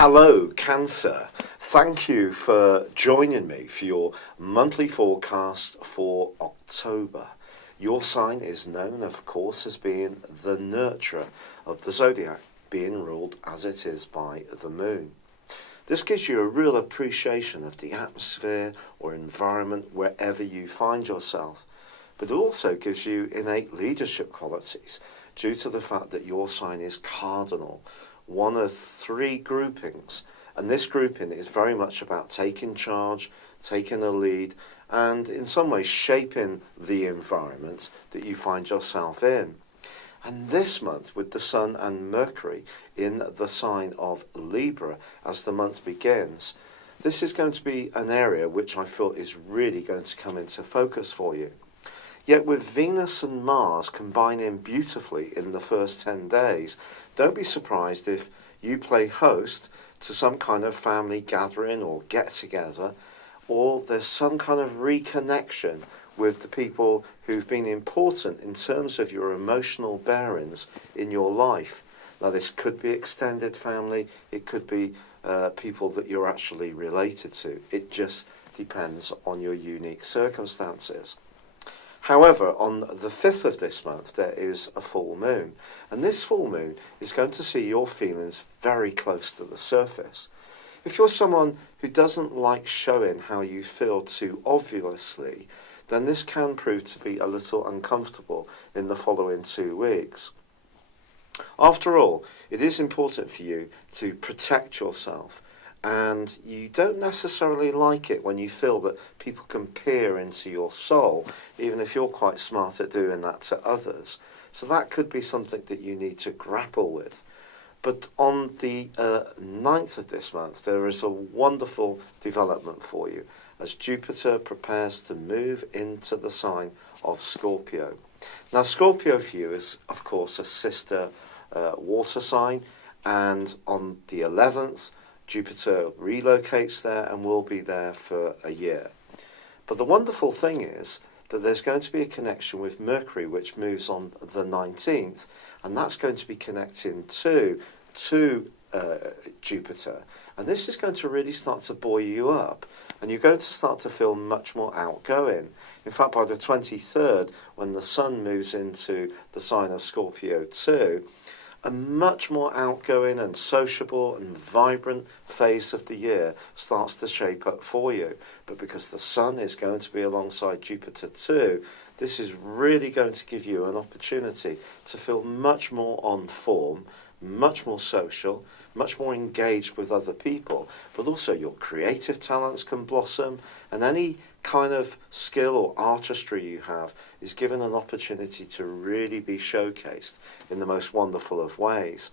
Hello, Cancer. Thank you for joining me for your monthly forecast for October. Your sign is known, of course, as being the nurturer of the Zodiac, being ruled as it is by the moon. This gives you a real appreciation of the atmosphere or environment wherever you find yourself, but it also gives you innate leadership qualities due to the fact that your sign is cardinal, one of three groupings, and this grouping is very much about taking charge, taking a lead, and in some ways shaping the environment that you find yourself in. And this month, with the Sun and Mercury in the sign of Libra as the month begins, this is going to be an area which I feel is really going to come into focus for you. Yet with Venus and Mars combining beautifully in the first 10 days, don't be surprised if you play host to some kind of family gathering or get-together, or there's some kind of reconnection with the people who've been important in terms of your emotional bearings in your life. Now, this could be extended family, it could be people that you're actually related to. It just depends on your unique circumstances. However, on the 5th of this month, there is a full moon, and this full moon is going to see your feelings very close to the surface. If you're someone who doesn't like showing how you feel too obviously, then this can prove to be a little uncomfortable in the following 2 weeks. After all, it is important for you to protect yourself, and you don't necessarily like it when you feel that people can peer into your soul, even if you're quite smart at doing that to others. So that could be something that you need to grapple with. But on the 9th of this month, there is a wonderful development for you as Jupiter prepares to move into the sign of Scorpio. Now, Scorpio for you is, of course, a sister water sign, and on the 11th, Jupiter relocates there and will be there for a year. But the wonderful thing is that there's going to be a connection with Mercury, which moves on the 19th, and that's going to be connecting to Jupiter. And this is going to really start to buoy you up, and you're going to start to feel much more outgoing. In fact, by the 23rd, when the Sun moves into the sign of Scorpio too, a much more outgoing and sociable and vibrant phase of the year starts to shape up for you. But because the Sun is going to be alongside Jupiter too, this is really going to give you an opportunity to feel much more on form, much more social, much more engaged with other people, but also your creative talents can blossom, and any kind of skill or artistry you have is given an opportunity to really be showcased in the most wonderful of ways.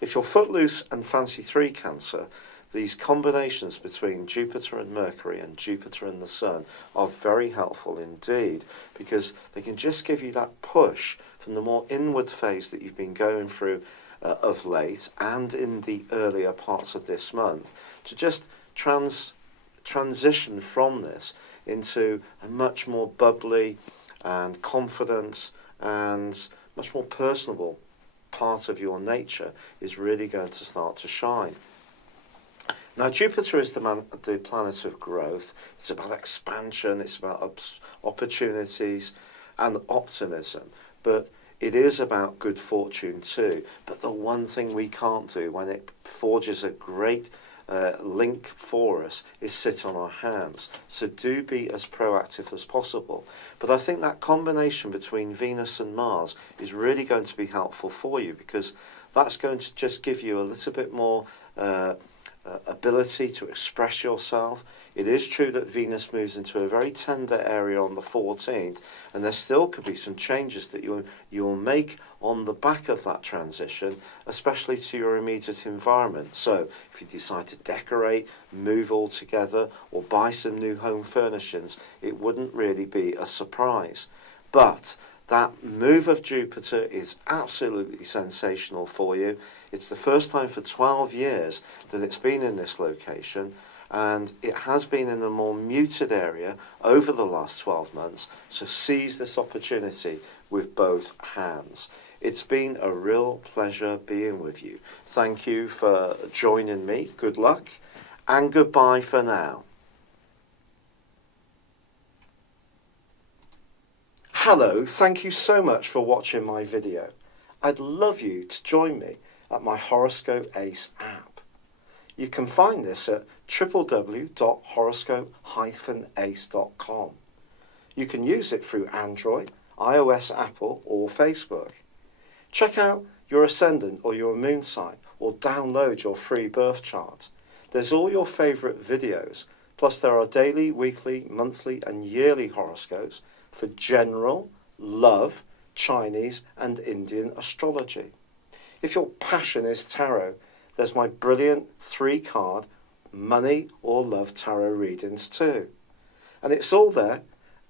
If you're footloose and fancy 3 Cancer, these combinations between Jupiter and Mercury and Jupiter and the Sun are very helpful indeed, because they can just give you that push from the more inward phase that you've been going through of late and in the earlier parts of this month, to just transition from this into a much more bubbly and confident and much more personable part of your nature is really going to start to shine. Now, Jupiter is the planet of growth. It's about expansion, it's about opportunities and optimism, but it is about good fortune too. But the one thing we can't do when it forges a great link for us is sit on our hands. So do be as proactive as possible. But I think that combination between Venus and Mars is really going to be helpful for you, because that's going to just give you a little bit more ability to express yourself. It is true that Venus moves into a very tender area on the 14th, and there still could be some changes that you'll make on the back of that transition, especially to your immediate environment. So if you decide to decorate, move altogether, or buy some new home furnishings, it wouldn't really be a surprise. But that move of Jupiter is absolutely sensational for you. It's the first time for 12 years that it's been in this location, and it has been in a more muted area over the last 12 months, so seize this opportunity with both hands. It's been a real pleasure being with you. Thank you for joining me. Good luck and goodbye for now. Hello, thank you so much for watching my video. I'd love you to join me at my Horoscope Ace app. You can find this at www.horoscope-ace.com. You can use it through Android, iOS, Apple or Facebook. Check out your ascendant or your moon sign or download your free birth chart. There's all your favourite videos, plus there are daily, weekly, monthly and yearly horoscopes for general, love, Chinese and Indian astrology. If your passion is tarot, there's my brilliant 3-card money or love tarot readings too. And it's all there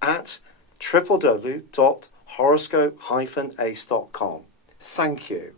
at www.horoscope-ace.com. Thank you.